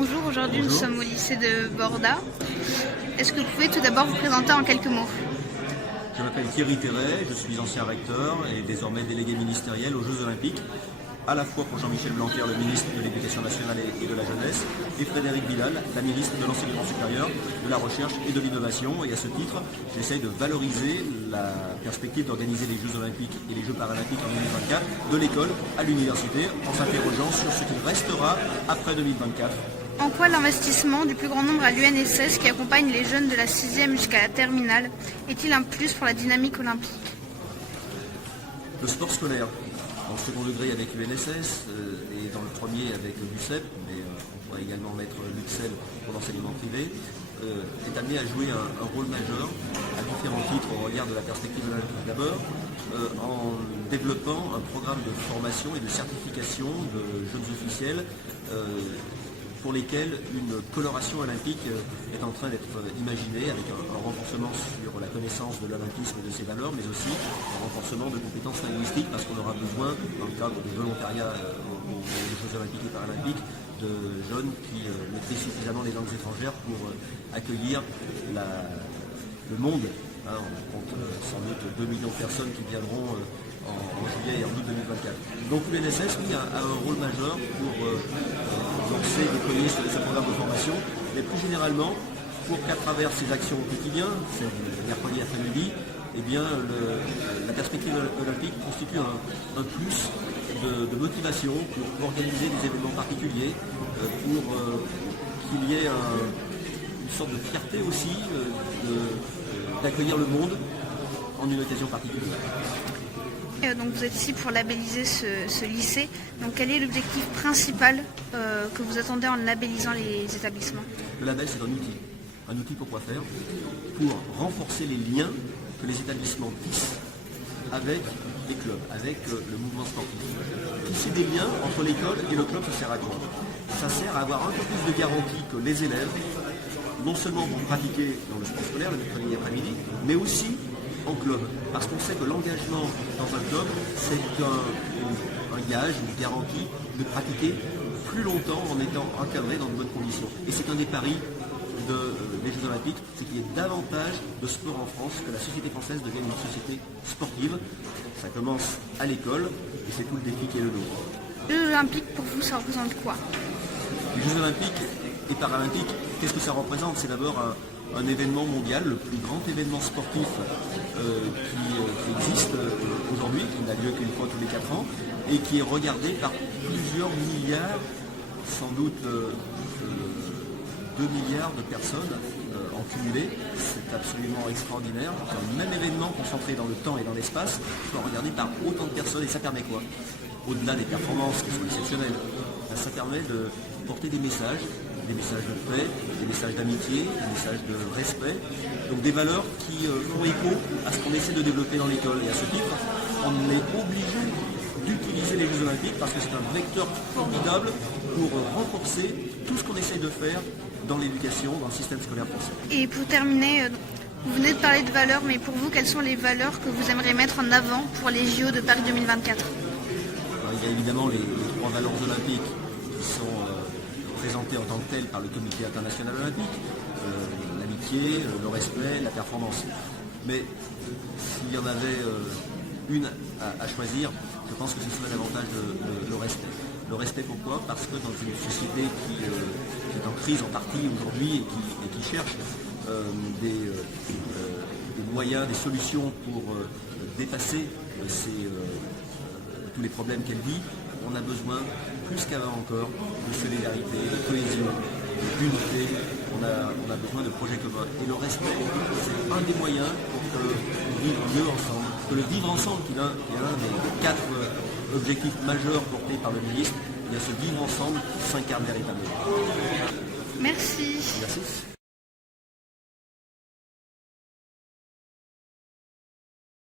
Bonjour, aujourd'hui nous Bonjour. sommes au lycée de Borda. Est-ce que vous pouvez tout d'abord vous présenter en quelques mots? Je m'appelle Thierry Terret, je suis ancien recteur et désormais délégué ministériel aux Jeux Olympiques, à la fois pour Jean-Michel Blanquer, le ministre de l'Éducation nationale et de la jeunesse, et Frédérique Vidal, la ministre de l'Enseignement supérieur, de la Recherche et de l'Innovation. Et à ce titre, j'essaye de valoriser la perspective d'organiser les Jeux Olympiques et les Jeux Paralympiques en 2024 de l'école à l'université, en s'interrogeant sur ce qui restera après 2024. En quoi l'investissement du plus grand nombre à l'UNSS qui accompagne les jeunes de la 6e jusqu'à la terminale est-il un plus pour la dynamique olympique? Le sport scolaire, en second degré avec l'UNSS et dans le premier avec l'UCEP, mais on pourrait également mettre l'UXEL pour l'enseignement privé, est amené à jouer un rôle majeur à différents titres au regard de la perspective olympique. D'abord, en développant un programme de formation et de certification de jeunes officiels pour lesquels une coloration olympique est en train d'être imaginée avec un renforcement sur la connaissance de l'olympisme et de ses valeurs, mais aussi un renforcement de compétences linguistiques parce qu'on aura besoin, dans le cadre du volontariat aux Jeux Olympiques et Paralympiques, de jeunes qui maîtrisent suffisamment les langues étrangères pour accueillir le monde. On compte sans doute 2 millions de personnes qui viendront en juillet et en août 2024. Donc l'UNSS a un rôle majeur pour lancer, déployer ce programme de formation, mais plus généralement pour qu'à travers ces actions au quotidien, c'est mercredi après-midi, eh bien, la perspective olympique constitue un plus de motivation pour organiser des événements particuliers, pour qu'il y ait une sorte de fierté aussi d'accueillir le monde en une occasion particulière. Donc vous êtes ici pour labelliser ce lycée. Donc quel est l'objectif principal que vous attendez en labellisant les établissements? Le label, c'est un outil. Un outil pour quoi faire? Pour renforcer les liens que les établissements tissent avec les clubs, avec le mouvement sportif. Tisser des liens entre l'école et le club, ça sert à quoi? Ça sert à avoir un peu plus de garantie que les élèves, non seulement vont pratiquer dans le sport scolaire le mercredi après-midi, mais aussi en club. Parce qu'on sait que l'engagement dans un club, c'est un gage, une garantie de pratiquer plus longtemps en étant encadré dans de bonnes conditions. Et c'est un des paris des Jeux Olympiques, c'est qu'il y ait davantage de sport en France, que la société française devienne une société sportive. Ça commence à l'école et c'est tout le défi qui est le nôtre. Les Jeux Olympiques, pour vous, ça représente quoi? Les Jeux Olympiques et Paralympiques, qu'est-ce que ça représente? C'est d'abord un événement mondial, le plus grand événement sportif qui existe aujourd'hui, qui n'a lieu qu'une fois tous les 4 ans, et qui est regardé par plusieurs milliards, sans doute 2 milliards de personnes en cumulé. C'est absolument extraordinaire. Un même événement concentré dans le temps et dans l'espace soit regardé par autant de personnes, et ça permet quoi? Au-delà des performances qui sont exceptionnelles, ça permet de porter des messages de paix, des messages d'amitié, des messages de respect, donc des valeurs qui font écho à ce qu'on essaie de développer dans l'école. Et à ce titre, on est obligé d'utiliser les Jeux Olympiques parce que c'est un vecteur formidable pour renforcer tout ce qu'on essaie de faire dans l'éducation, dans le système scolaire français. Et pour terminer, vous venez de parler de valeurs, mais pour vous, quelles sont les valeurs que vous aimeriez mettre en avant pour les JO de Paris 2024? Alors, il y a évidemment les 3 valeurs olympiques qui sont présentées en tant que telles par le Comité international olympique, l'amitié, le respect, la performance. Mais s'il y en avait une à choisir, je pense que ce serait davantage le respect. Le respect pourquoi? Parce que dans une société qui est en crise en partie aujourd'hui et qui cherche des moyens, des solutions pour dépasser tous les problèmes qu'elle vit, on a besoin, plus qu'avant encore, de solidarité, de cohésion, d'unité. On a besoin de projets communs. Et le respect, c'est un des moyens pour que l'on vive mieux ensemble. Que le vivre ensemble, qui est l'un des 4 objectifs majeurs portés par le ministre, eh bien ce vivre ensemble s'incarne véritablement. Merci. Merci.